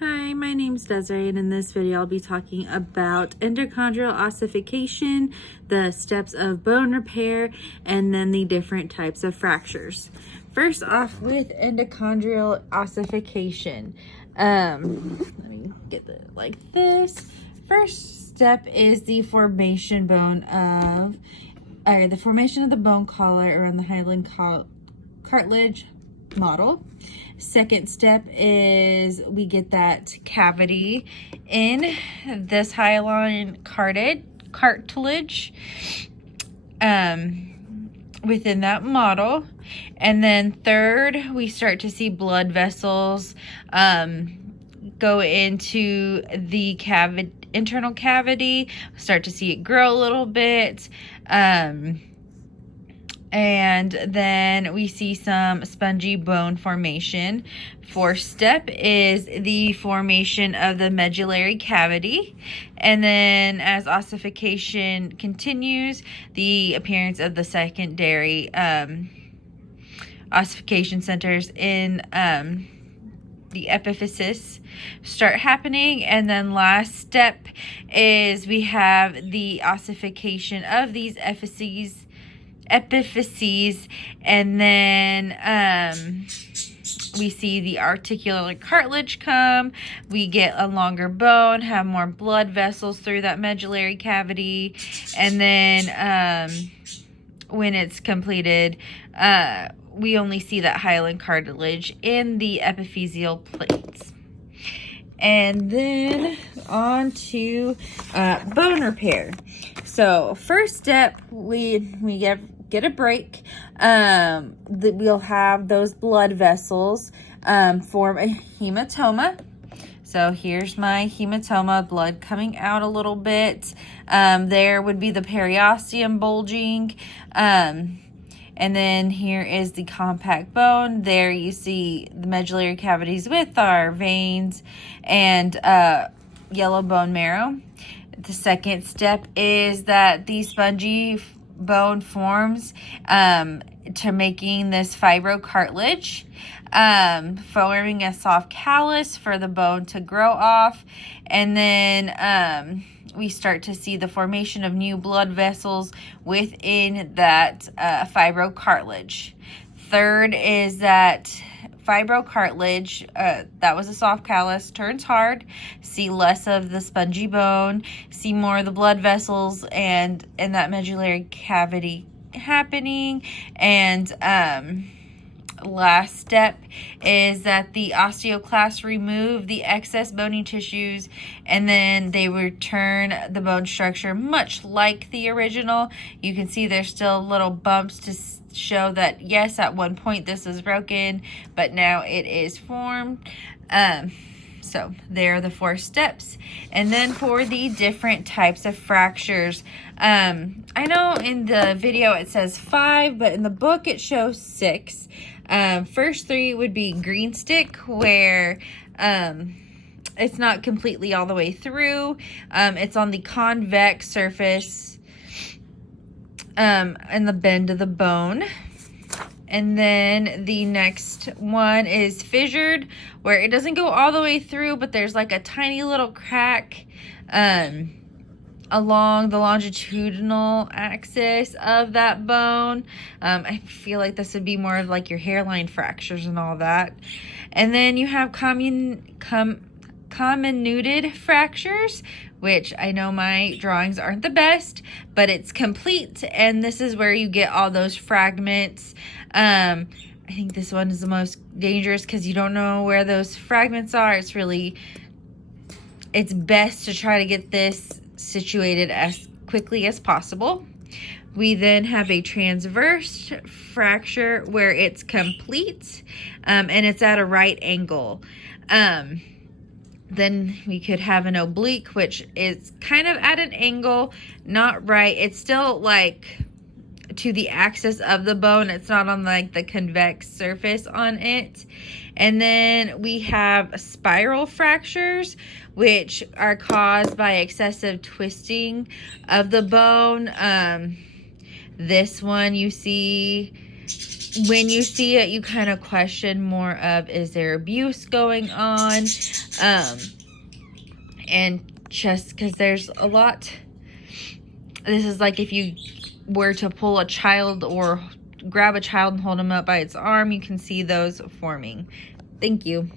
Hi, my name's Desiree, and in this video I'll be talking about endochondral ossification, the steps of bone repair, and then the different types of fractures. First off, with endochondral ossification, let me get it like this. First step is the formation of the bone collar around the hyaline cartilage model. Second step is we get that cavity in this hyaline cartilage within that model. And then third, we start to see blood vessels go into the internal cavity, start to see it grow a little bit. And then we see some spongy bone formation. Fourth step is the formation of the medullary cavity. And then as ossification continues, the appearance of the secondary ossification centers in the epiphysis start happening. And then last step is we have the ossification of these epiphyses, and then we see the articular cartilage come. We get a longer bone, have more blood vessels through that medullary cavity, and then when it's completed, we only see that hyaline cartilage in the epiphyseal plates. And then on to bone repair. So first step, we get a break. We'll have those blood vessels form a hematoma. So here's my hematoma, blood coming out a little bit. There would be the periosteum bulging. And then here is the compact bone. There you see the medullary cavities with our veins and yellow bone marrow. The second step is that the spongy bone forms to making this fibrocartilage, forming a soft callus for the bone to grow off. And then we start to see the formation of new blood vessels within that fibrocartilage. Third is that fibrocartilage, that was a soft callus, turns hard, see less of the spongy bone, see more of the blood vessels and in that medullary cavity happening. And last step is that the osteoclasts remove the excess bony tissues, and then they return the bone structure much like the original. You can see there's still little bumps to show that yes, at one point this was broken, but now it is formed. So there are the 4 steps. And then for the different types of fractures, I know in the video it says 5, but in the book it shows 6. First 3 would be green stick, where it's not completely all the way through. It's on the convex surface and the bend of the bone. And then the next one is fissured, where it doesn't go all the way through, but there's like a tiny little crack along the longitudinal axis of that bone. I feel like this would be more of like your hairline fractures and all that. And then you have comminuted fractures, which I know my drawings aren't the best, but it's complete, and this is where you get all those fragments. I think this one is the most dangerous because you don't know where those fragments are. It's best to try to get this situated as quickly as possible. We then have a transverse fracture where it's complete, and it's at a right angle. Then we could have an oblique, which is kind of at an angle, not right. It's still like to the axis of the bone. It's not on like the convex surface on it. And then we have spiral fractures, which are caused by excessive twisting of the bone. This one you see when you see it, you kind of question more of, is there abuse going on? And just because there's a lot, this is like if you were to pull a child or grab a child and hold them up by its arm, you can see those forming. Thank you.